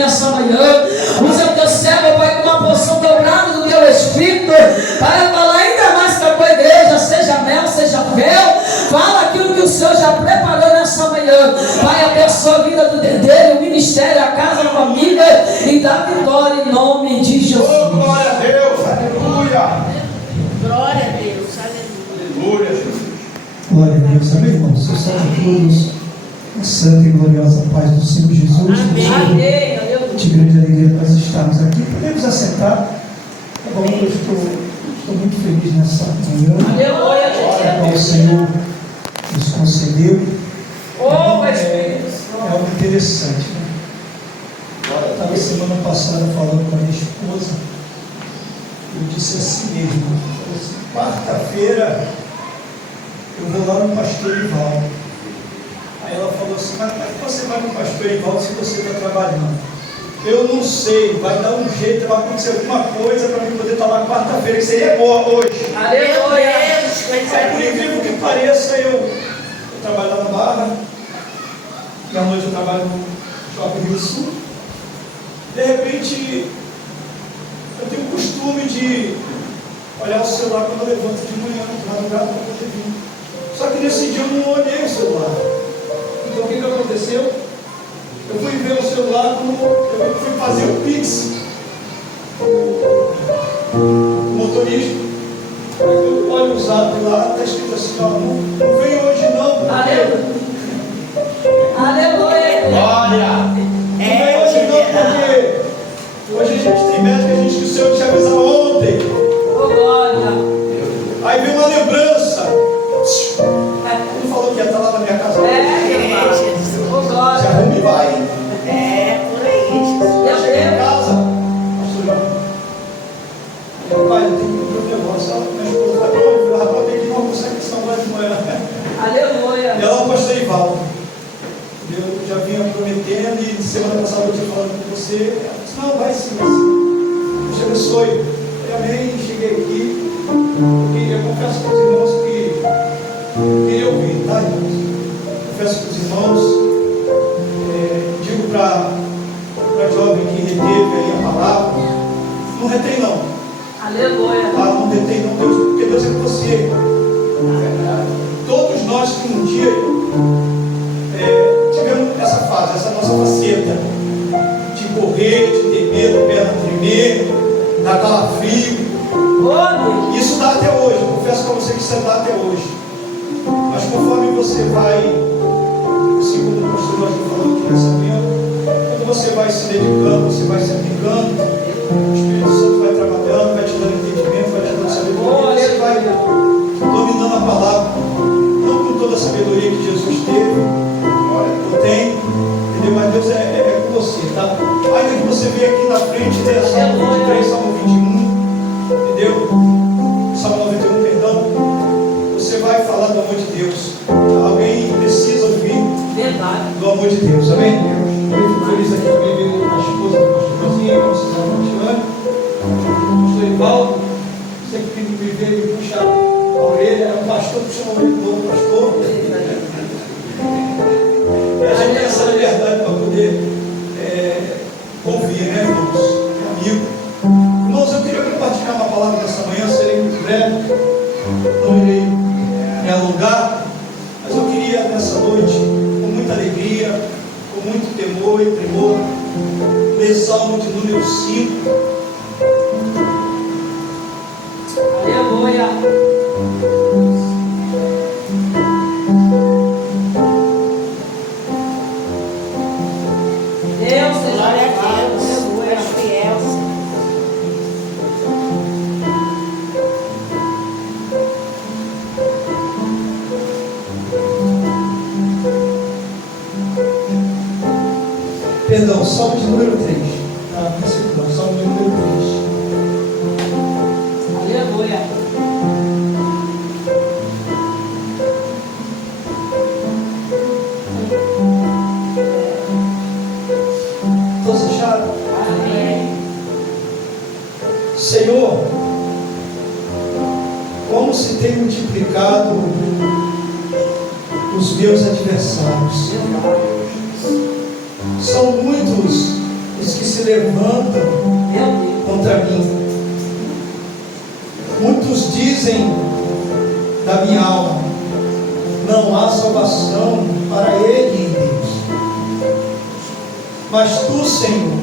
nessa manhã. Usa o teu servo, Pai, com uma porção dobrada do teu Espírito, para falar ainda mais com a tua igreja, seja mel, seja fel. Fala aquilo que o Senhor já preparou nessa manhã. Pai, abençoa a vida do dele, o ministério, a casa, a família, e dá vitória em nome de Jesus. Oh, glória a Deus, aleluia. Glória a Deus, aleluia. Aleluia, Jesus. Glória a Deus, amém, irmãos? Vocês estão todos na santa e gloriosa paz do Senhor Jesus. Amém. De grande alegria nós estarmos aqui. Podemos assentar. É bom, eu estou muito feliz nessa manhã. Aleluia. O Senhor nos concedeu. Oh, É algo interessante, né? Eu estava semana passada falando com a minha esposa. Eu disse assim mesmo: quarta-feira eu vou lá no pastor Ivaldo. Aí ela falou assim: mas como é que você vai no pastor Ivaldo se você está trabalhando? Eu não sei, vai dar um jeito, vai acontecer alguma coisa para mim poder estar lá quarta-feira, que seria boa hoje. Aleluia. Aí, por incrível que pareça, eu trabalho lá na Barra, e à noite eu trabalho no Shopping Rio Sul. De repente, eu tenho o costume de olhar o celular quando eu levanto de manhã, de madrugada, para poder vir. Só que nesse dia eu não olhei o celular. Então o que aconteceu? Eu fui ver o celular quando eu fui fazer o Pix. O motorista, eu olho o zap lá, está escrito assim: ó, não vem hoje não. Aleluia. Aleluia. Glória. Não vem hoje não, porque hoje a gente tem médico, a gente que o Senhor te avisar ontem. Oh, glória. Aí vem uma lembrança. Ele falou que ia estar lá na minha casa. Oh, Se glória. arruma e vai. Por aí, Jesus. Eu cheguei em casa, pastor João. Meu pai, eu tenho que ir para o negócio. Minha esposa está pronta, eu acabei de uma consecução agora de manhã. Aleluia. E ela pastor Ivaldo. Eu já vinha prometendo e semana passada eu tinha falado com você. Ela disse: não, vai sim, vai sim. Deus te abençoe. Eu amém, cheguei aqui. E eu confesso para os irmãos que queria ouvir, tá, irmãos? Confesso para os irmãos, digo para a jovem que reteve aí a palavra: não retém não. Aleluia. Tá? Não retém não, Deus, porque Deus é com você. Todos nós que um dia tivemos essa fase, essa nossa faceta de correr, de ter medo, perna tremer, dar calafrio. Isso dá até hoje. Eu confesso para você que isso dá até hoje. Mas conforme você vai, assim como o pastor Jorge falou aqui nessa manhã, quando você vai se dedicando, você vai se aplicando, o Espírito Santo vai trabalhando, vai te dando entendimento, vai te dando sabedoria, você vai dominando a palavra, não com toda a sabedoria que Jesus teve, eu tenho, entendeu? Mas Deus é com você, tá? Ainda que você venha aqui na frente, né? Salmo 23, Salmo 21, entendeu? Salmo 91, perdão. Você vai falar do amor de Deus. Alguém precisa ouvir do amor de Deus, amém? Eu fico feliz aqui também ver a esposa do pastor Rosinha, a Suzana Martiane, o pastor Ivaldo, sempre que me vê, me puxa a orelha, é um pastor que chama ele de novo pastor. E a gente tem essa liberdade para poder ouvir, né, irmãos? Amigo. Irmãos, eu queria compartilhar uma palavra nessa manhã, serei muito breve, não irei me alongar, mas eu queria nessa noite, com muita alegria, com muito temor e tremor, ler Salmo de número 5. Aleluia. Deus seja Glória a Deus. Tu és fiel, Senhor. Perdão, Salmo de número 3. Não, Salmo de número 3. aleluia. Todos acharam? Amém. Senhor, como se tem multiplicado os meus adversários. São muitos os que se levantam contra mim. Muitos dizem da minha alma: não há salvação para ele em Deus. Mas tu, Senhor,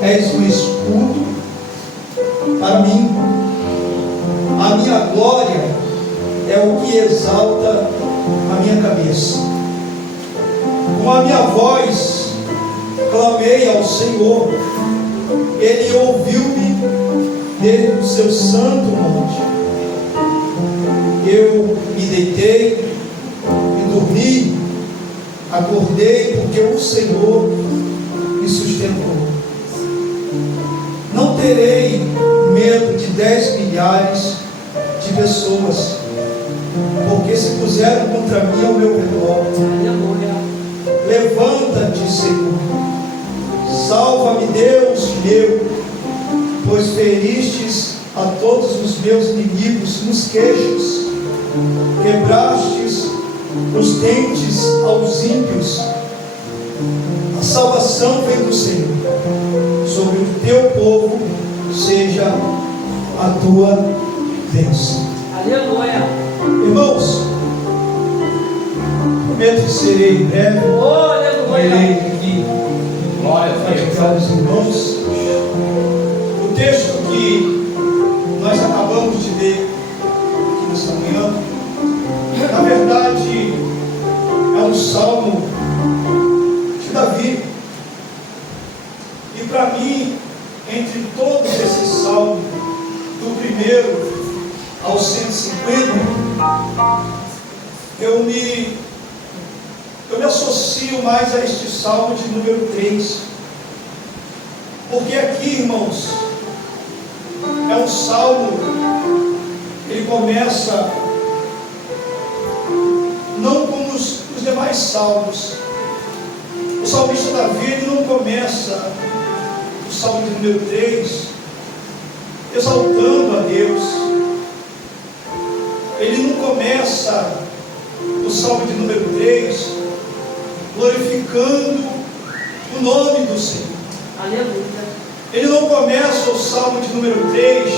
és o escudo para mim. A minha glória é o que exalta a minha cabeça. Com a minha voz clamei ao Senhor, Ele ouviu-me desde o seu santo monte. Eu me deitei e dormi, acordei porque o Senhor me sustentou. Não terei medo de 10 milhares de pessoas, porque se puseram contra mim ao meu redor. Levanta-te, Senhor, salva-me, Deus meu, pois feristes a todos os meus inimigos nos queixos, quebrastes os dentes aos ímpios. A salvação vem do Senhor, sobre o teu povo seja a tua bênção. Aleluia. Irmãos, prometo que serei breve. Irei aqui praticar os irmãos. O texto que nós acabamos de ler aqui nessa manhã, na verdade, é um salmo de Davi. E para mim, entre todos esses salmos, do primeiro ao 150, eu me associo mais a este salmo de número 3, porque aqui, irmãos, é um salmo, ele começa não como os demais salmos. O salmista Davi, ele não começa o salmo de número 3 exaltando a Deus. Ele não começa o salmo de número 3 glorificando o nome do Senhor. Aleluia. Ele não começa o salmo de número 3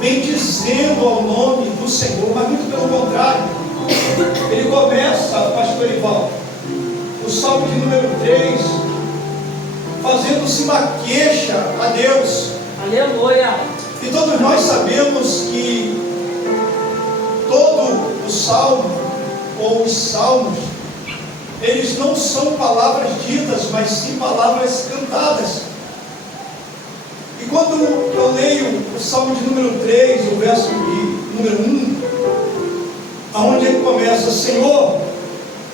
bendizendo ao nome do Senhor, mas muito pelo contrário. Ele começa, pastor Ivaldo, o salmo de número 3 fazendo-se uma queixa a Deus. Aleluia. E todos nós sabemos que todo o salmo, ou os salmos, eles não são palavras ditas, mas sim palavras cantadas. E quando eu leio o salmo de número 3, o verso de número 1, aonde ele começa: Senhor,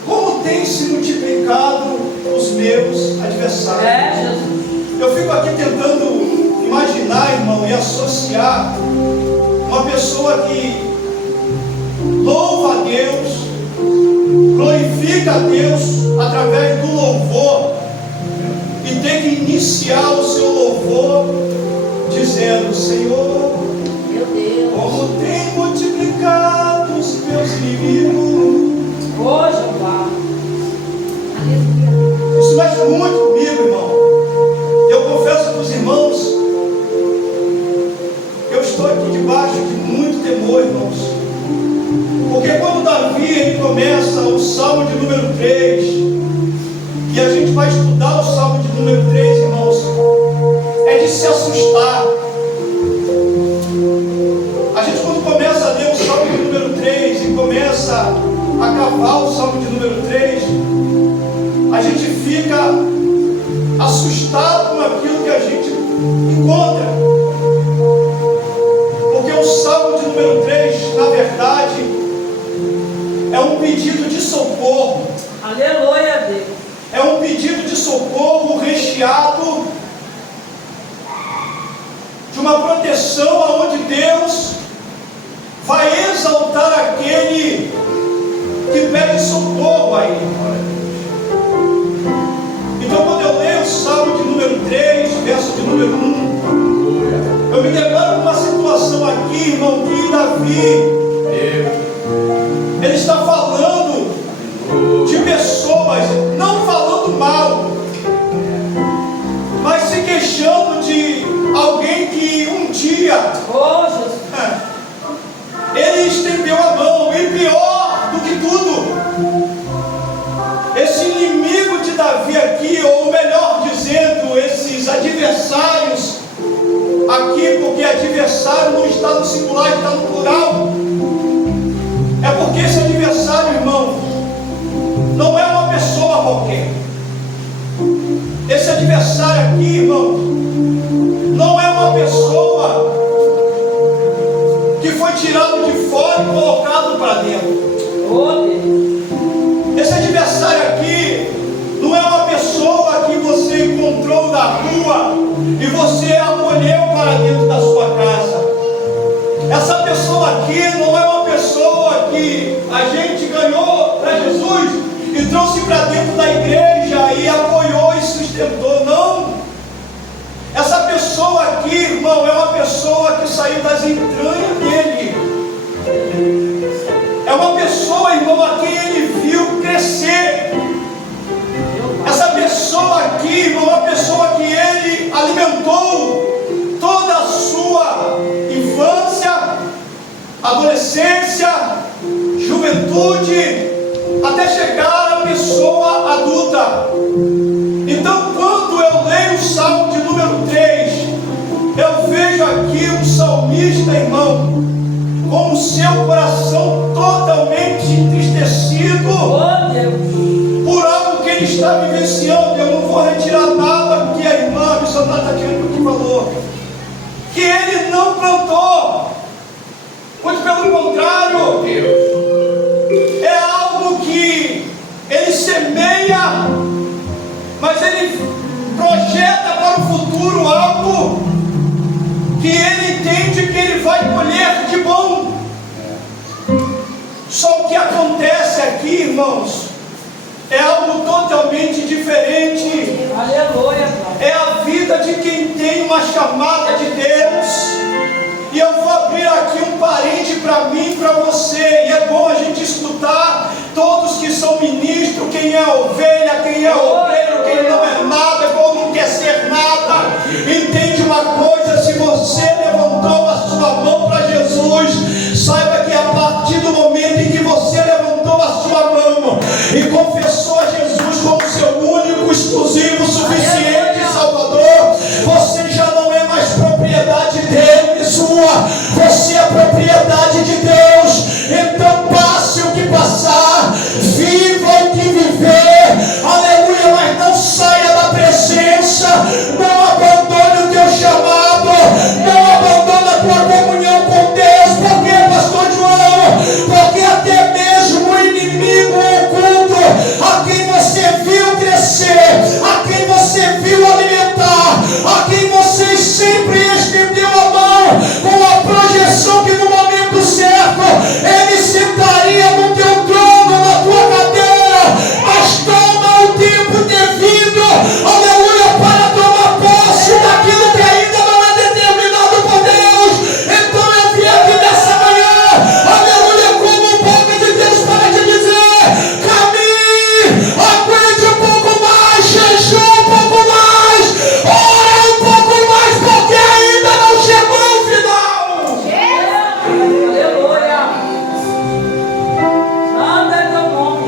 como tem se multiplicado os meus adversários. Jesus. Eu fico aqui tentando imaginar, irmão, e associar uma pessoa que louva a Deus, glorifica a Deus através do louvor, e tem que iniciar o seu louvor dizendo: Senhor, Meu Deus. como tem multiplicado os meus inimigos. Hoje, Pai. Aleluia. Isso mexe muito comigo, irmão. Eu confesso para os irmãos, eu estou aqui debaixo de muito temor, irmãos. Porque quando Davi ele começa o salmo de número 3, e a gente vai estudar o salmo de número 3, irmãos, é de se assustar. A gente, quando começa a ler o salmo de número 3 e começa a cavar o salmo de número 3, a gente fica assustado com aquilo que a gente encontra. Porque o salmo de número 3, na verdade, é um pedido de socorro. Aleluia, Deus. É um pedido de socorro recheado de uma proteção aonde Deus vai exaltar aquele que pede socorro a Ele. Então, quando eu leio o salmo de número 3, verso de número 1, eu me deparo com uma situação aqui, irmão, que Davi ele está falando de pessoas, não falando mal, Oh, Jesus. Ele estendeu a mão, e pior do que tudo, esse inimigo de Davi aqui, ou melhor dizendo, esses adversários aqui, porque adversário não está no singular, está no plural. É porque esse adversário, irmão, não é uma pessoa qualquer. Esse adversário aqui, irmão, não é uma pessoa que foi tirado de fora e colocado para dentro. Esse adversário aqui não é uma pessoa que você encontrou na rua e você acolheu para dentro da sua casa. Essa pessoa aqui não é uma pessoa que a gente ganhou para Jesus e trouxe para dentro da igreja e apoiou e sustentou. Não. Essa pessoa aqui, irmão, é uma pessoa que saiu das entranhas dele. É uma pessoa, irmão, a quem ele viu crescer. Essa pessoa aqui, irmão, é uma pessoa que ele alimentou toda a sua infância, adolescência, juventude, até chegar à pessoa adulta. Então, quando eu leio o Salmo de número 3, eu vejo aqui um salmista, irmão, com o seu coração totalmente entristecido por algo que ele está vivenciando. Eu não vou retirar nada que a irmã, a missionária Tatiana que falou, que ele não plantou, muito pelo contrário, é algo que ele semeia, mas ele projeta para o futuro algo que ele entende que ele vai colher de bom. Só o que acontece aqui, irmãos, é algo totalmente diferente. Aleluia. É a vida de quem tem uma chamada de Deus. E eu vou abrir aqui um parente para mim e para você. E é bom a gente escutar todos que são ministros, quem é ovelha, quem é obreiro, quem não é nada, quem não quer ser nada. Entende uma coisa: se você levantou a sua mão para Jesus, saiba que a partir do momento em que você levantou a sua mão e confessou a Jesus como seu único, exclusivo, suficiente Salvador, você já não é mais propriedade dele, sua. Você é propriedade de Deus. Então passe o que passar, viva o que viver, aleluia, mas não saia da presença, não abandone o teu chamado, não abandone a tua comunhão com Deus. Por quê, pastor João? Porque até mesmo o inimigo oculto, a quem você viu crescer, a quem você viu alimentar, a quem você sempre estendeu a mão com a projeção que no momento certo ele sentaria no teu trono, na tua cadeira, mas toma o tempo devido, aleluia, para tomar posse daquilo que ainda não é determinado por Deus. Então eu vim aqui nessa manhã, aleluia, como um povo de Deus, para te dizer: caminhe, aguente um pouco mais, jejum um pouco mais, ora um pouco mais, porque ainda não chegou o final. Aleluia. Anda em teu nome.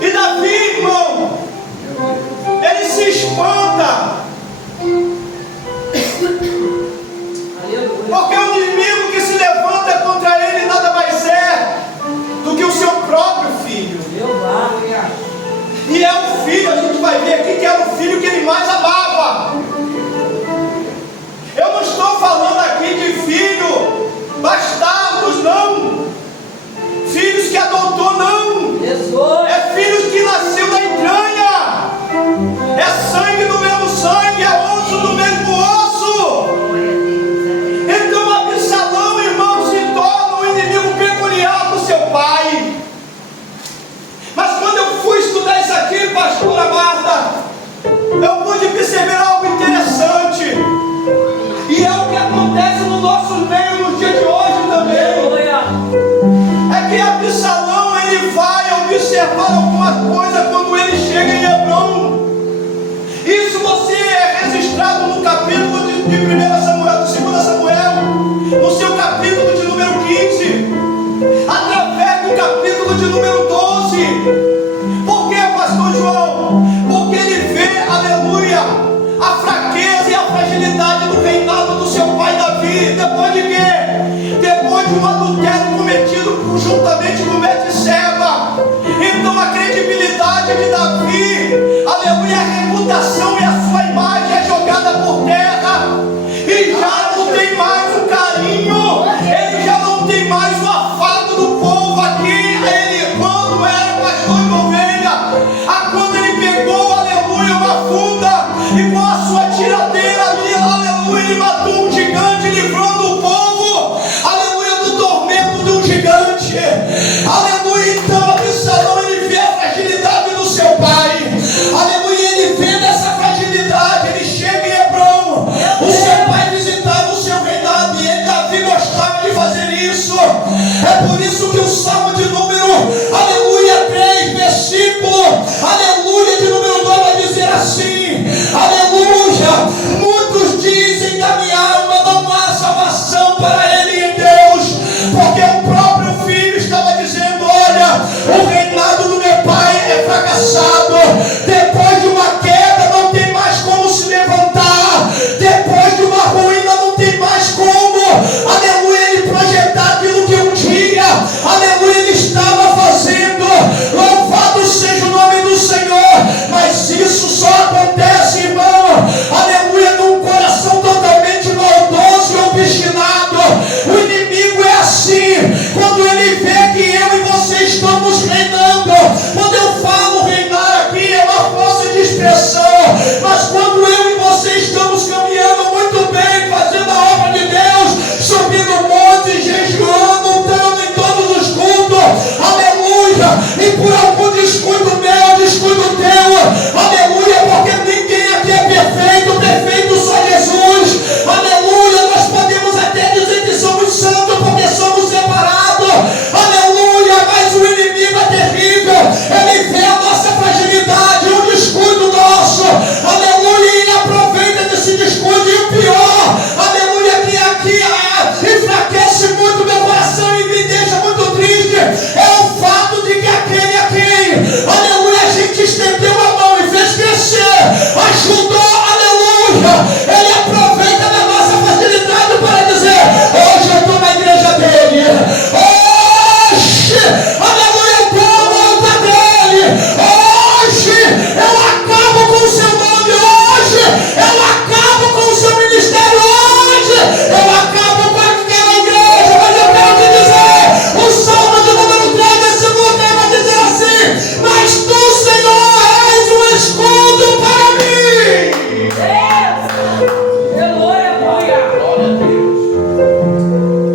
E Davi, irmão, ele se espanta, porque o inimigo que se levanta contra ele nada mais é do que o seu próprio filho. E é o filho, a gente vai ver aqui que era o filho que ele mais amava. Eu não estou falando aqui de filho bastardos, não. Filhos que adotou, não. É filhos que nasceu da entranha. É sangue do mesmo sangue, é osso do mesmo osso. Então Absalão, irmão, se torna um inimigo peculiar do seu pai. Mas quando eu fui estudar isso aqui, pastora Marta, eu pude perceber algo interessante. E é o que acontece no nosso meio no dia de hoje também. É que Absalão, ele vai observar alguma coisa quando ele chega em Hebrom. Isso você é registrado no capítulo de 1 Samuel, de 2 Samuel, no seu capítulo de número 15, através do capítulo de número 12. Por que, pastor João? Porque ele vê, aleluia, a fraqueza e a fragilidade do reinado do seu pai Davi. Depois de quê? Depois de um adultério cometido juntamente com Betseba. Então a credibilidade de Davi, aleluia, a reputação e a sua imagem é jogada por terra. E já não tem mais o carinho, ele já não tem mais o afago do povo aqui. Ele, quando era pastor de ovelha, quando ele pegou, aleluia, uma funda e com a sua tiradeira ali, aleluia, ele matou um gigante, livrando o povo, aleluia, do tormento de um gigante. Aleluia. Então Absalão, ele vê a fragilidade do seu pai, aleluia, ele vendo essa fragilidade, ele chega em Hebrom. O seu pai visitava o seu reinado e ele, Davi, gostava de fazer isso. É por isso que o Salmo de número, aleluia, 3, versículo, aleluia, de número 2 vai dizer assim, aleluia, muitos dizem da minha alma, não há salvação para ele em Deus, porque o próprio filho estava dizendo, olha, o reinado do meu pai é fracassado, depois de uma queda não tem mais como se levantar, depois de uma ruína não tem mais como, aleluia, ele projetar aquilo que um dia, aleluia, ele estava fazendo. Louvado seja o nome do Senhor. Mas isso só acontece, irmão, aleluia, num coração totalmente maldoso e obstinado. O inimigo é assim, quando ele vê que eu e você estamos reinando. Quando eu falo reinar aqui é uma força de expressão, mas quando eu e você estamos caminhando muito bem, fazendo a obra de Deus, subindo montes, jejuando, estando em todos os cultos, aleluia, e por algum descuido meu, descuido teu, aleluia, porque ninguém aqui é perfeito, perfeito só Jesus, aleluia, nós podemos até dizer que somos santos porque somos separados, aleluia, mas o inimigo é terrível, ele vê a nossa fragilidade, um descuido nosso, aleluia, e ele aproveita desse descuido, e o pior, aleluia, que aqui enfraquece muito meu coração e me deixa muito triste, é o fato de que aquele aqui, aleluia, a gente estendeu a mão e fez crescer, ajudou, aleluia, ele aproveita da nossa facilidade para dizer, hoje eu estou na igreja dele, hoje, aleluia, eu estou a volta dele, hoje eu acabo com o seu nome, hoje eu acabo com o seu ministério, hoje eu acabo com aquela igreja. Mas eu quero te dizer, o Salmo de número 3 desse lugar vai dizer assim, mas tu, Senhor, és um escudo para mim. Aleluia, Glória a Deus.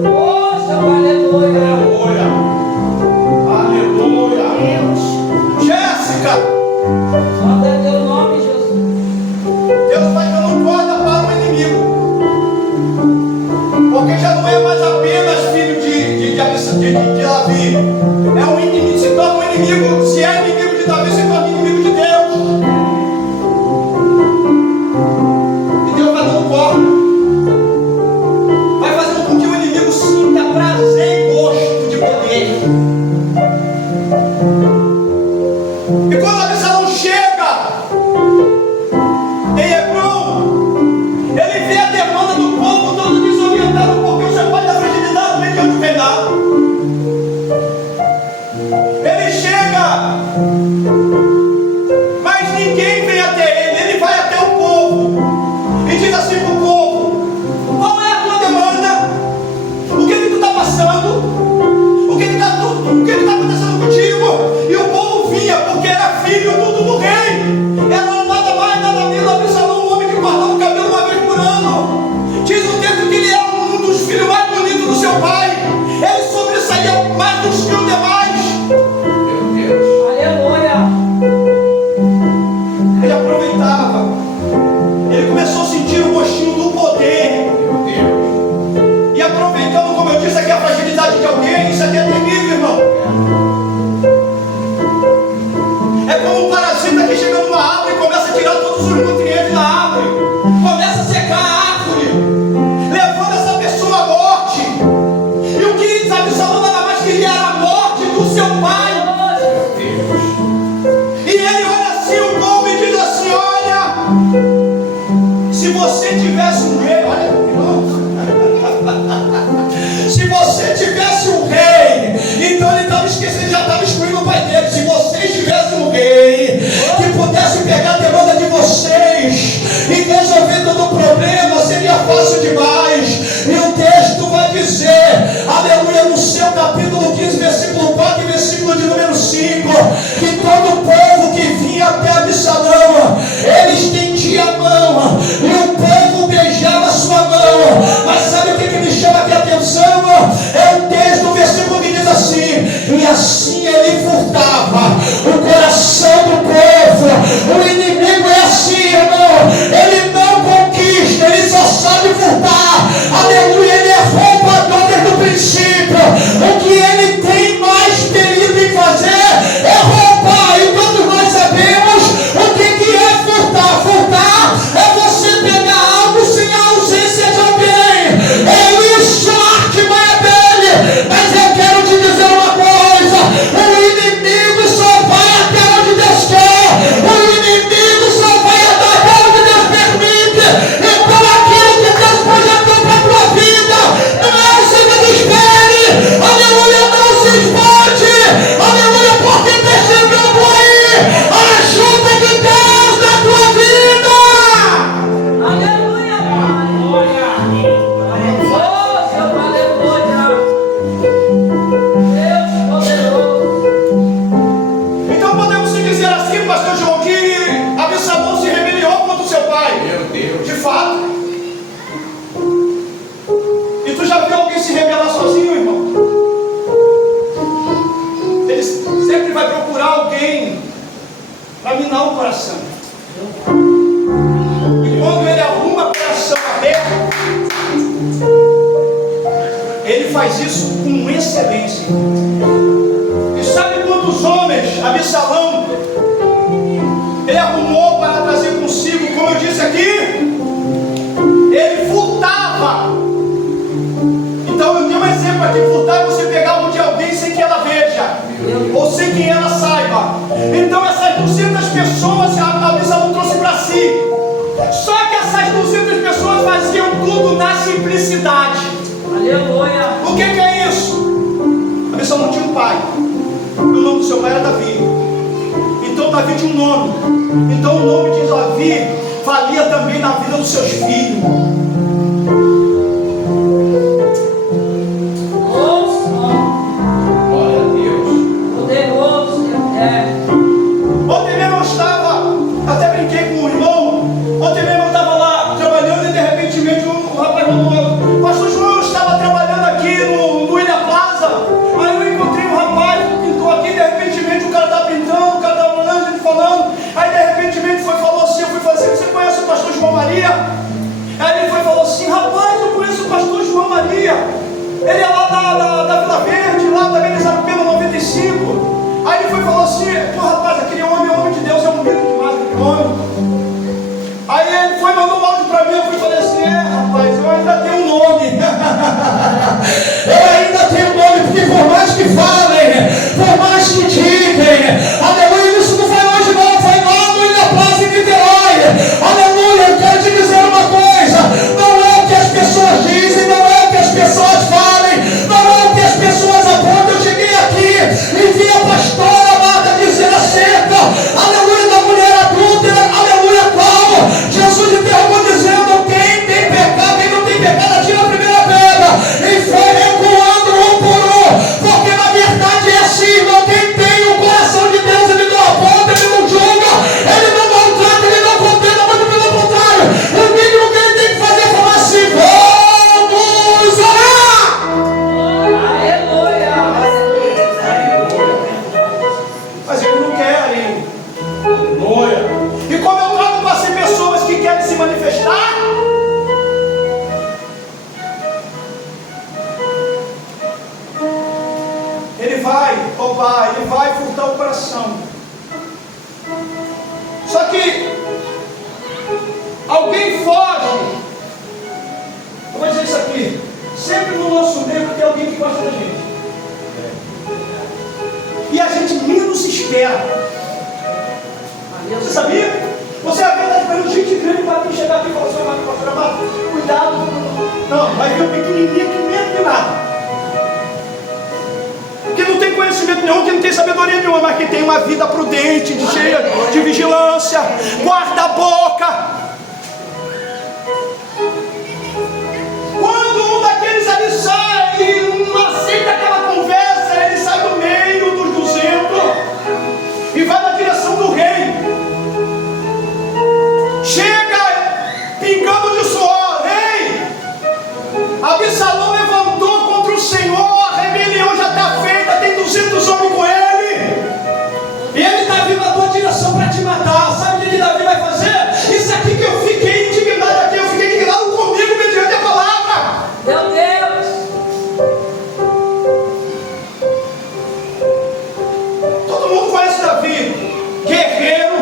poxa, aleluia. Aleluia. Aleluia. Jéssica, Só dê teu nome, Jesus. Deus vai dando corda para o inimigo, porque já não é mais apenas filho de Davi, é um inimigo, se torna um inimigo, se é inimigo de Davi, se torna inimigo de Deus. E Deus vai dando corda, vai fazendo com que o inimigo sinta prazer e gosto de poder. E quando Absalão chega em Hebrom, ele vê a demanda do povo todo desorientado, porque o seu pai da fragilidade vem de onde reinar. Ele chega, mas ninguém vem até ele, ele vai até o povo e diz assim para o povo, qual é a tua demanda? O que tu está passando? O que está acontecendo contigo? E o povo vinha, porque era filho do rei, era nada mais, nada menos, Absalão, um homem que cortava o cabelo uma vez por ano. Diz o texto que ele era um dos filhos mais bonitos do seu pai, ele sobressaía mais dos que os demais. Meu Deus. Aleluia. Ele aproveitava, ele começou a sentir o gostinho do poder, Meu Deus. e aproveitando, como eu disse aqui, a fragilidade de alguém, isso aqui é terrível, irmão. É como um parasita que chega numa árvore e começa a tirar todos os nutrientes da árvore, começa a secar a árvore. fato. E tu já viu alguém se rebelar sozinho, irmão? Ele sempre vai procurar alguém para minar o coração. E quando ele arruma o coração aberto, ele faz isso com excelência. E sabe quantos homens Absalão ele arrumou para trazer consigo? Como eu disse aqui, ele furtava. Então eu tenho um exemplo aqui: furtar é você pegar algo de alguém sem que ela veja, ou sem que ela saiba. Então essas 200 pessoas Absalão trouxe para si. Só que essas 200 pessoas faziam tudo na simplicidade. Aleluia. O que é isso? Absalão tinha um pai. O nome do seu pai era Davi. Então Davi tinha um nome. Então o nome de Davi valia também na vida dos seus filhos. Glória a Deus. Poderoso. Ontem mesmo eu estava, até brinquei com o irmão. Ontem mesmo eu estava lá trabalhando e de repente o rapaz falou: Pastor João, eu estava trabalhando aqui no Ilha Plaza. Aí eu encontrei um rapaz que pintou aqui. De repente o cara estava pintando, o cara estava falando, a gente falando. Aí de repente falou assim: eu fui fazer, você conhece o pastor João Maria? Aí ele falou assim: rapaz, eu conheço o pastor João Maria. Ele é lá da Vila Verde, lá da Benezado pelo 95. Aí ele falou assim: pô, rapaz, aquele homem de Deus, é um bonito demais aquele homem. Aí ele mandou um áudio pra mim. Eu falei assim: rapaz, eu ainda tenho um nome. Eu ainda tenho um nome, porque por mais que falem, por mais que digam, aleluia, isso não foi hoje não, foi lá no Ilha Plaza em Niterói. Aleluia, eu quero te dizer uma coisa: não é o que as pessoas dizem, não é o que as pessoas falem, não é o que as pessoas apontam. Eu cheguei aqui e vi a pastora Marta dizer acerca, aleluia, da mulher adúltera, aleluia, qual Jesus interrogou dizendo: quem tem pecado, quem não tem pecado, atira a primeira pedra. E foi recuando um por um, porque na verdade é assim, irmão. Quem tem o coração de Deus, ele não aponta, ele não julga, ele não maltrata, ele não condena, muito pelo contrário. O mínimo que ele tem que fazer é falar assim: vamos orar. Aleluia. Mas ele não quer, hein? Aleluia. E como eu trato para ser pessoas que querem se manifestar, ele vai roubar, ele vai furtar o coração. Só que alguém foge. Eu vou dizer isso aqui: sempre no nosso meio tem alguém que gosta da gente. E a gente menos espera. Você sabia? Você é a verdade para um gente grande para mim chegar aqui e falar assim: pastor Amado, cuidado. Não, vai ver o pequenininho que medo de nada. Que não tem conhecimento nenhum, que não tem sabedoria nenhuma, mas que tem uma vida prudente, cheia de vigilância. Guarda a boca. Quando um daqueles ali sai e não aceita aquela conversa, ele sai do meio dos 200 e vai na direção do rei. Chega pingando de suor: rei, Absalão levantou contra o Senhor, a rebelião já está feita, tem 200 homens com ele, e ele está vindo na tua direção para te matar. Sabe o que Davi vai fazer? Isso aqui que eu fiquei indignado aqui, eu fiquei indignado comigo mediante a palavra. Meu Deus. Todo mundo conhece Davi: guerreiro,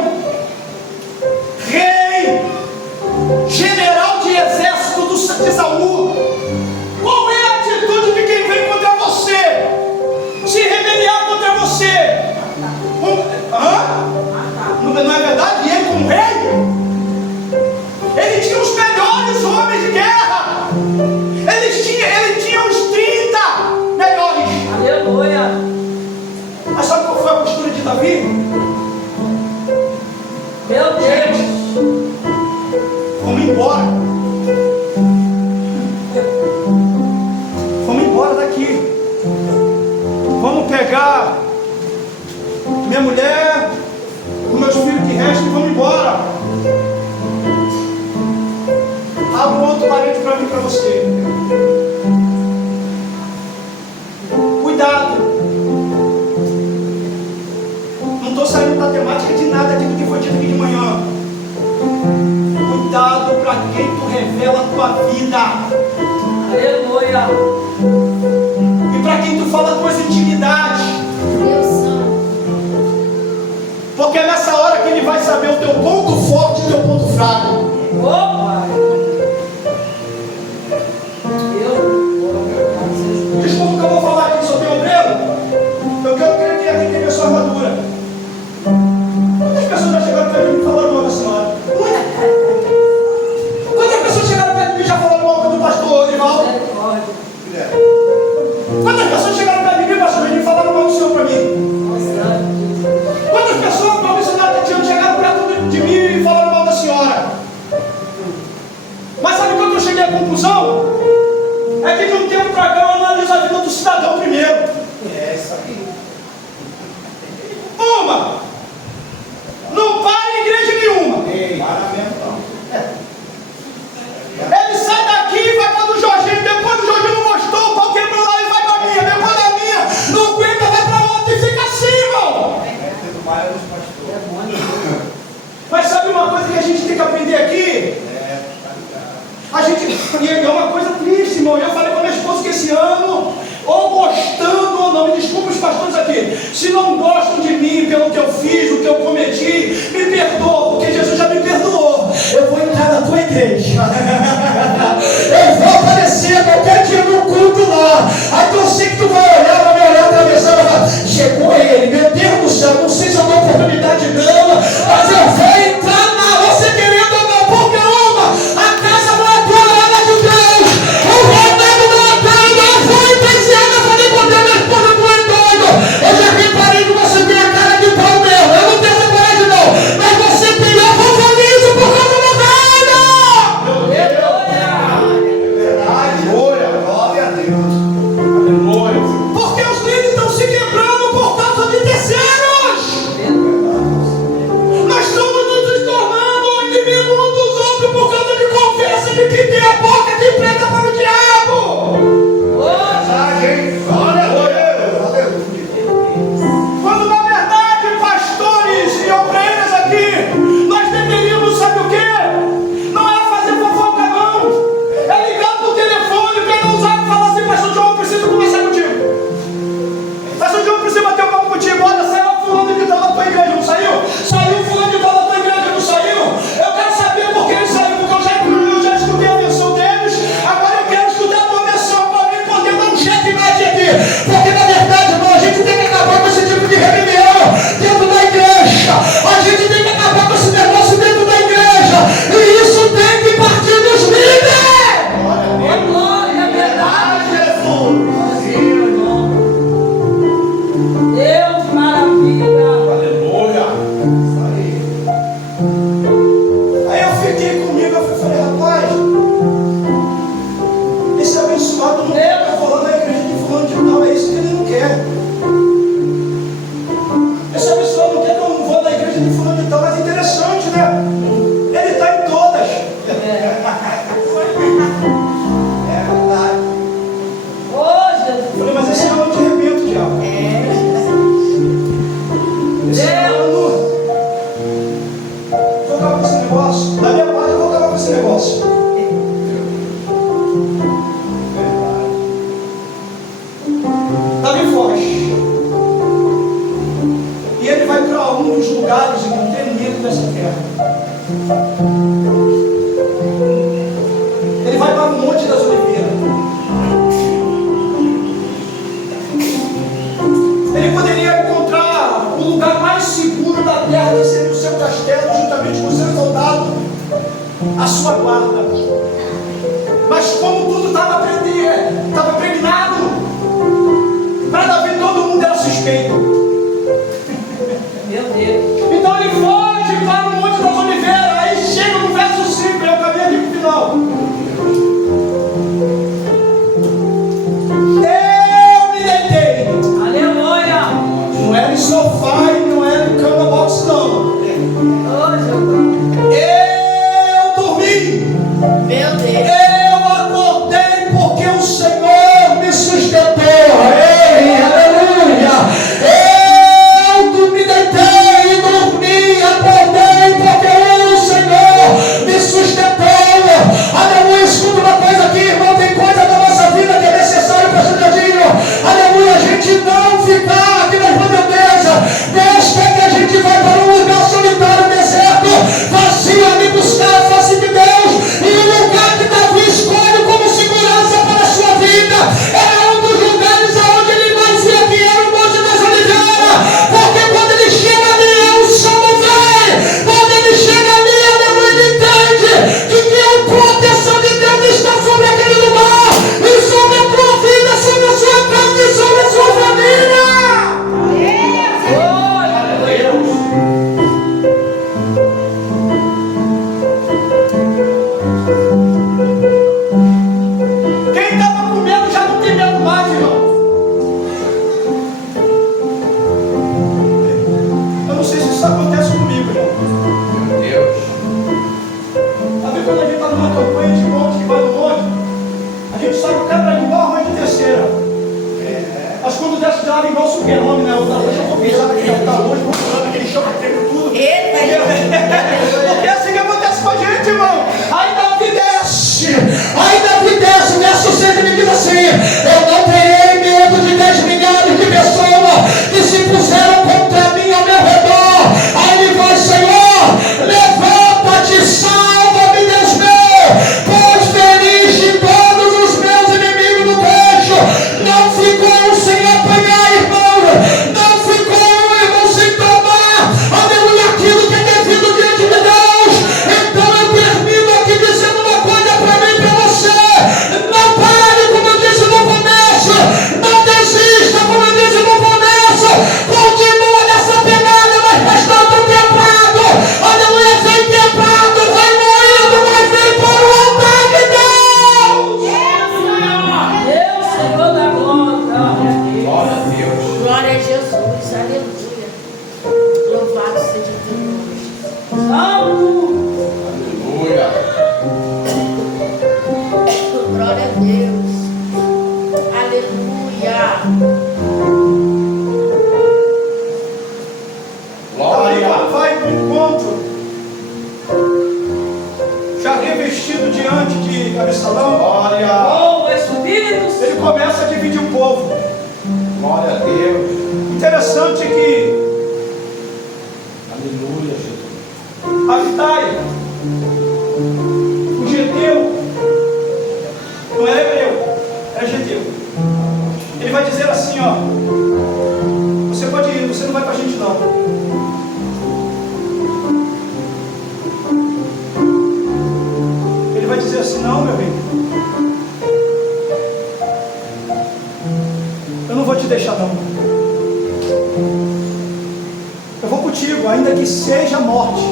rei, general de exército de Saul. Qual é a atitude de quem vem contra você? Se rebeliar contra você? Não é verdade? E ele como rei? Ele tinha os melhores homens de guerra. Ele tinha os 30 melhores. Aleluia. Mas sabe qual foi a postura de Davi? Meu Deus. Vamos embora. Vamos embora daqui. Vamos pegar minha mulher, os meus filhos que restam, e vamos embora. estou saindo da temática de nada aquilo que foi dito aqui de manhã. Cuidado para quem tu revela a tua vida. Aleluia. E para quem tu fala tuas intimidades. Porque é nessa hora que ele vai saber o teu ponto forte e o teu ponto fraco. Opa! Desculpa que eu vou falar aqui, só tem obreiro. Eu quero que aqui tenha a sua armadura. Quantas pessoas já chegaram perto de mim e falaram mal da senhora? Quantas pessoas chegaram perto de mim e já falaram mal do pastor Orivaldo? Quantas pessoas chegaram perto de mim, pastor Benito, e falaram mal do senhor para mim? Quantas pessoas, para o missionário Tatiano, chegaram perto de mim e falaram mal da senhora? Mas sabe quando eu cheguei à conclusão? É que de um tempo para cá eu analiso a vida do cidadão primeiro. É isso aí. Uma! Não para em igreja nenhuma. Para mesmo não. Ele sai daqui e vai para do Jorginho. Depois do Jorginho não gostou, o pau quebrou lá e vai para a minha. Depois da minha, não aguenta, vai para outra e fica assim, irmão. Do maior dos pastores. Mas sabe uma coisa que a gente tem que aprender aqui? A gente, e é uma coisa triste, irmão. Eu falei para minha esposa que esse ano, ou gostando ou não, me desculpa os pastores aqui, se não gostam de mim pelo que eu fiz, o que eu cometi, me perdoa, porque Jesus já me perdoou. Eu vou entrar na tua igreja. Eu vou aparecer qualquer dia no culto lá. Aí eu sei que tu vai olhar, vai me olhar atravessando e falar: chegou ele, meu Deus do céu, não sei se eu dou oportunidade não, mas eu vou entrar lá, você querendo ou não, porque a casa não é tua, ela é de Deus. O Ronaldo não é teu, não foi entediado. Eu falei com Deus, minha esposa, tu é doido. Eu já reparei que você tem a cara de pau mesmo. Eu não tenho essa coragem não, mas você tem, eu vou fazer isso por causa do reino. Verdade, glória a Deus. Aleluia. Porque os líderes estão se quebrando por causa de terceiros. Nós estamos nos tornando inimigos uns dos outros por causa de conversa de que tem a boca de preta para o diabo. Verdade, hein? Glória a Deus. Aleluia. Quando na verdade, pastores e obreiras aqui, nós deveríamos, sabe o quê? Não é fazer fofoca não. É ligar pro telefone, pegar o zap e falar assim: pastor João, eu preciso conversar contigo. Pastor João, eu preciso bater um papo contigo. Olha, saiu fulano de tal da tua igreja, não saiu? Saiu fulano de tal da tua igreja, não saiu? Eu quero saber por que ele saiu, porque eu já escutei a versão deles. Agora eu quero escutar a tua versão para mim poder dar um checkmate aqui. Porque na verdade, irmão, a gente tem que acabar com esse tipo de rebelião dentro da igreja. A gente tem que acabar com esse negócio dentro da igreja. E isso tem que partir dos líderes. Glória, é verdade. Jesus. Deus, maravilha. Aleluia. Isso aí. Aí eu fiquei comigo, eu falei: rapaz, esse abençoado não quer ficar falando na igreja de fulano de tal, é isso que ele não quer. Esse abençoado não quer que eu não vou na igreja de fulano de tal, mas é interessante, né? Ele está em todas. É verdade. Hoje, Eu falei: mas esse ano eu te arrependo, diabo. Esse ano vou acabar com esse negócio. Da minha parte eu vou acabar com esse negócio. Davi foge. E ele vai para um dos lugares que não tem medo dessa terra. Ele vai para o Monte das Oliveiras. Ele poderia encontrar o lugar mais seguro da terra, que seria o seu castelo, juntamente com o seu soldado, a sua guarda. Mas como tudo estava pregnado, para Davi todo mundo era suspeito. meu Deus. Então ele foge para o Monte das Oliveiras. Aí chega no verso 5, eu acabei aqui no final. Eu me deitei. Aleluia. Não era em sofá e não era em cama box, não. Hoje, Eu dormi. Meu Deus. Eu acordei porque o Senhor me sustentou. Ei, aleluia. fenômeno é outra noite. Eu vou pensar naquele altar hoje, vou falando aquele chão, aquele tudo. Porque é assim que acontece com a gente, irmão. Aí Davi desce, verso 6, ele diz assim: eu não terei medo de 10 milhares de pessoas que se puseram contra mim ao meu redor. Aí ele vai: Senhor, levanta-te, salva-me, Deus meu, pois feliz de todos os meus inimigos no trecho. Não ficou um sem apanhar, irmão, não ficou um irmão sem tomar, aleluia, aquilo que é devido diante de Deus. Então eu termino aqui dizendo uma coisa para mim e para você: não pare, como eu disse no começo, não desista, como eu disse no começo, continua nessa pegada, mas bastante templado, aleluia, vem templado, vai moído, mas vem para o altar de Deus. Deus, Senhor da glória. Glória a Deus. Glória a Jesus, aleluia. Louvado seja o teu nome, Jesus. Aleluia. Glória a Deus. Aleluia. Aí Glória. vai para o encontro, já revestido diante de Absalão. Glória. Oh, Espírito Santo. Ele começa a dividir o povo. Glória a Deus. Interessante que Aleluia, Jesus. Abitai, o geteu, não era hebreu, era geteu. Ele vai dizer assim, ó: você pode ir, você não vai com a gente não. Ele vai dizer assim: não, meu bem, eu não vou te deixar não. Eu vou contigo, ainda que seja a morte.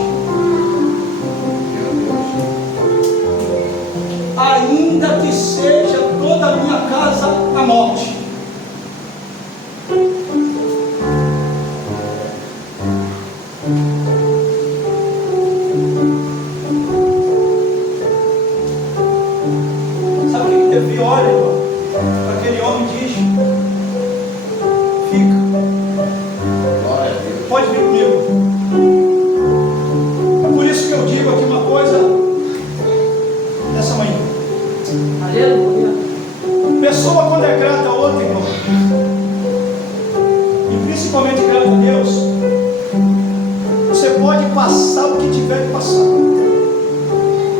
Ainda que seja toda a minha casa a morte. Sabe o que Davi olha, irmão? Aquele homem diz: fica, Glória a Deus. pode vir comigo. Por isso que eu digo aqui uma coisa nessa manhã. Aleluia. Pessoa quando é grata a outra, irmão, e principalmente grata a Deus, você pode passar o que tiver de passar.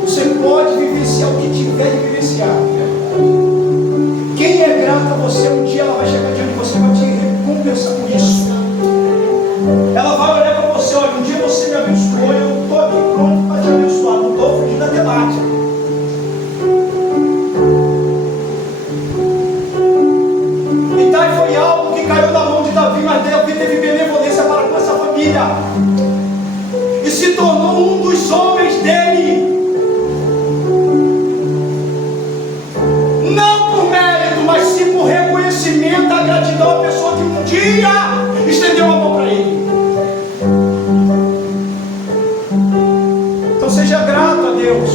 Você pode vivenciar o que tiver de vivenciar. Quem é grato a você, um dia ela vai chegar diante de você e vai te recompensar por isso. Ela vai olhar para você: olha, um dia você me abençoou, eu estou aqui pronto para te abençoar, não estou fugindo da temática. Itai foi algo que caiu na mão de Davi, mas Davi teve benevolência para com essa família e se tornou um dos homens dele. Não por mérito, mas sim por reconhecimento da gratidão à pessoa que um dia estendeu a mão para ele. Então seja grato a Deus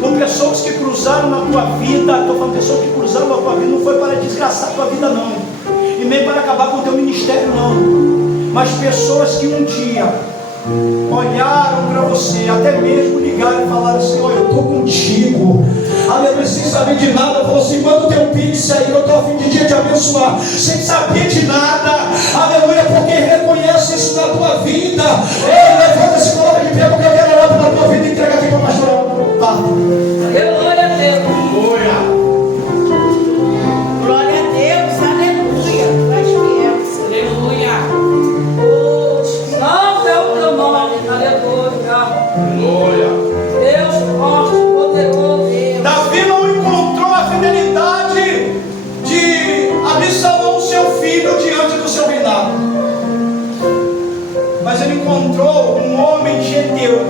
por pessoas que cruzaram na tua vida. Estou falando pessoas que cruzaram na tua vida, não foi para desgraçar a tua vida não, e nem para acabar com o teu ministério não, mas pessoas que um dia olharam para você, até mesmo ligaram e falaram assim: olha, eu estou contigo, aleluia, sem saber de nada. Falou assim: manda o teu pix aí, eu estou a fim de dia te abençoar, sem saber de nada, aleluia, porque reconhece isso na tua vida. Ei, levanta esse coloca de pé, porque eu quero orar pela tua vida e entrega aqui para o pastor. Glória a Deus. Aleluia. Glória a Deus, aleluia. Tu és fiel, aleluia. Oh, santo é o teu nome. Aleluia. Aleluia. Deus forte, poderoso. Davi não encontrou a fidelidade de Absalão, seu filho, diante do seu reinado, mas ele encontrou um homem geteu,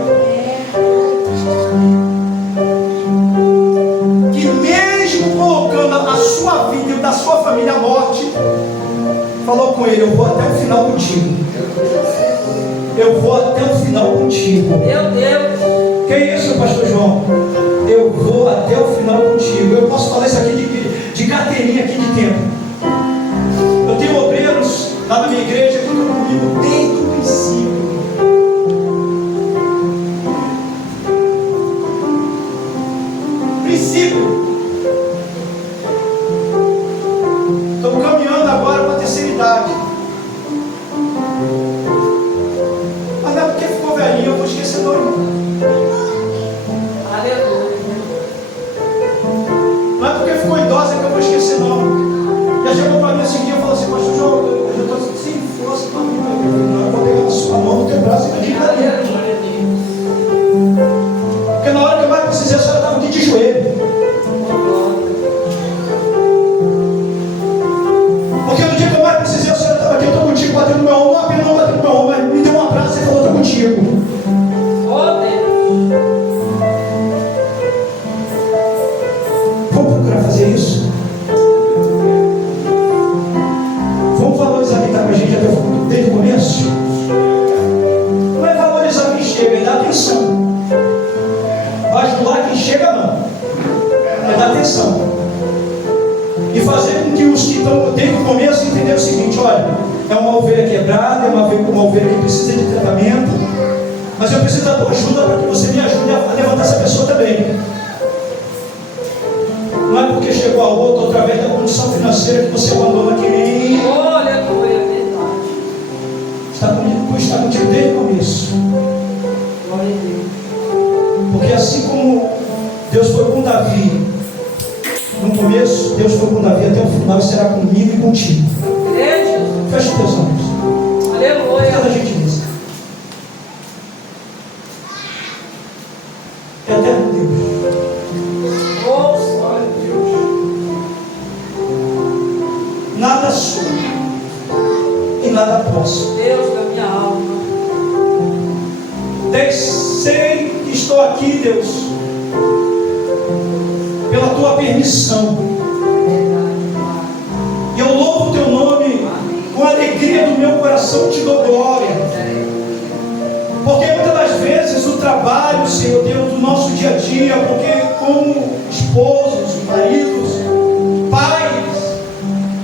que mesmo colocando a sua vida e da sua família à morte, falou com ele: eu vou até o final contigo. Eu vou até o final contigo. Meu Deus. Que isso, pastor João? Eu vou até o final contigo. Eu posso falar isso aqui de carteirinha aqui de tempo. Eu tenho obreiro lá na minha igreja, que estão comigo desde o princípio. Estamos caminhando agora para a terceira idade. Mas não é porque ficou velhinho, eu vou esquecer do irmão. Aleluia. Não é porque ficou idosa que eu vou esquecer, não. Já chegou para mim esse dia e falou assim: pastor João, eu já estou sem força para mim. Não, eu vou pegar a sua mão no teu braço e me diga. Porque na hora que eu mais precisei, a senhora estava aqui de joelho. Porque no dia que eu mais precisei, a senhora estava aqui, eu estou contigo, batendo no meu ombro, não apenas não batendo no meu ombro, mas me deu um abraço e falou: estou contigo. Vamos procurar fazer isso? Vamos valorizar quem está com a gente desde o começo? Não é valorizar quem chega, é dar atenção. Bajular quem chega, não. É dar atenção. E fazer com que os que estão desde o começo entenderem o seguinte: olha, é uma ovelha quebrada, é uma ovelha que precisa de tratamento, mas eu preciso da tua ajuda para que você me ajude a levantar essa pessoa também. Não é porque chegou a outra, através da condição financeira, que você abandona quem está contigo desde o começo. Porque assim como Deus foi com Davi no começo, Deus foi com Davi até o final e será comigo e contigo. Feche os teus olhos. Aleluia. Cada gentileza. Eterno Deus. Glória a Deus. Nada sou e nada posso. Deus da minha alma. Sei que estou aqui, Deus, pela tua permissão. E eu louvo o teu nome com a alegria do meu coração, te dou glória. Porque muitas das vezes o trabalho, Senhor Deus, do nosso dia a dia, porque como esposos, maridos, pais,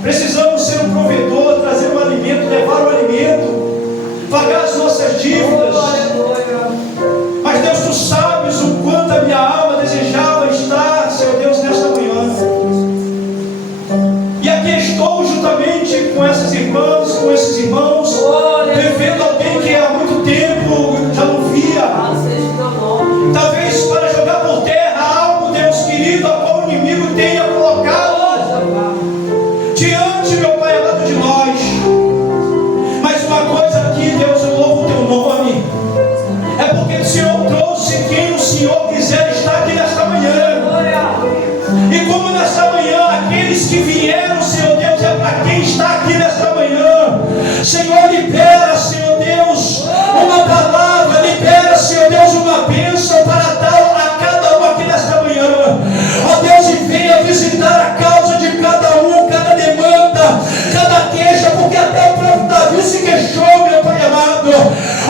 precisamos ser um provedor, trazer um alimento, levar o alimento, pagar as nossas dívidas. Mas Deus, tu sabes o quanto a minha alma desejava estar, Senhor Deus, nesta manhã. E aqui estou juntamente com essas irmãs, com esses irmãos, devendo alguém que há muito tempo já não via. Talvez para jogar por terra algo, Deus querido, a qual o inimigo tenha colocado diante, meu Pai, ao lado de nós. Mas uma coisa aqui, Deus, eu louvo o teu nome. É porque o Senhor trouxe quem o Senhor quiser estar aqui nesta manhã. E como nesta manhã, aqueles que vieram, Senhor Deus, é para quem está aqui nesta manhã. Senhor, libera, Senhor Deus, uma palavra, libera, Senhor Deus, uma bênção para dar a cada um aqui nesta manhã. Ó Deus, e venha visitar a causa de cada um, cada demanda, cada queixa, porque até o próprio Davi se queixou, meu Pai amado.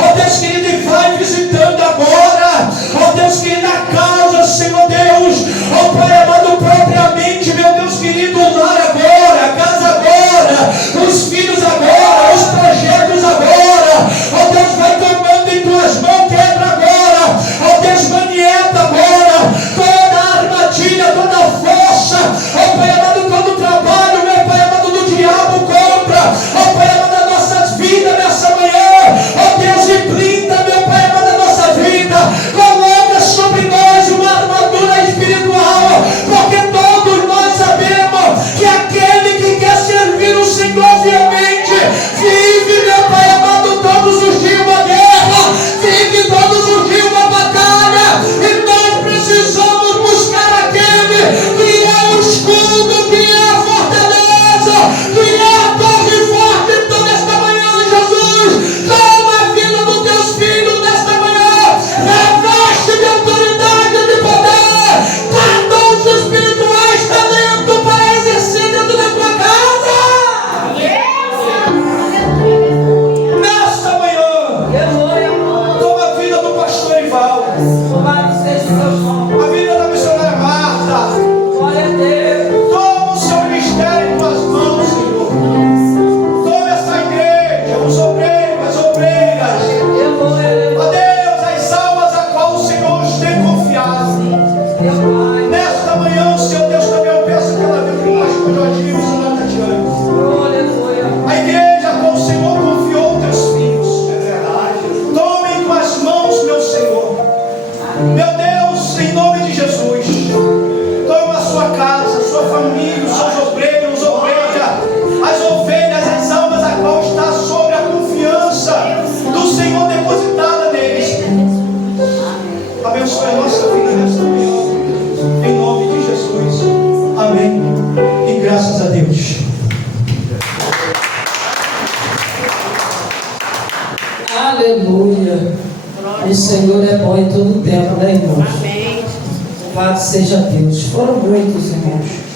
Ó Deus querido, e vai visitando agora. Ó Deus querido, a causa, Senhor Deus. Ó Pai amado, propriamente, meu Deus querido, o lar agora, a casa agora, os filhos agora, os projetos agora. Ó Deus, vai tomando em tuas mãos, quebra agora. Ó Deus, manieta agora toda a armadilha, toda a força. Ó Pai amado, todo o trabalho, meu Pai amado, do diabo contra. Ó Pai amado, das nossas vidas nessa manhã. Ó Deus, e blinda, O Senhor é bom em todo tempo, né, irmãos? Amém. Louvado seja Deus. Foram muitos, irmãos.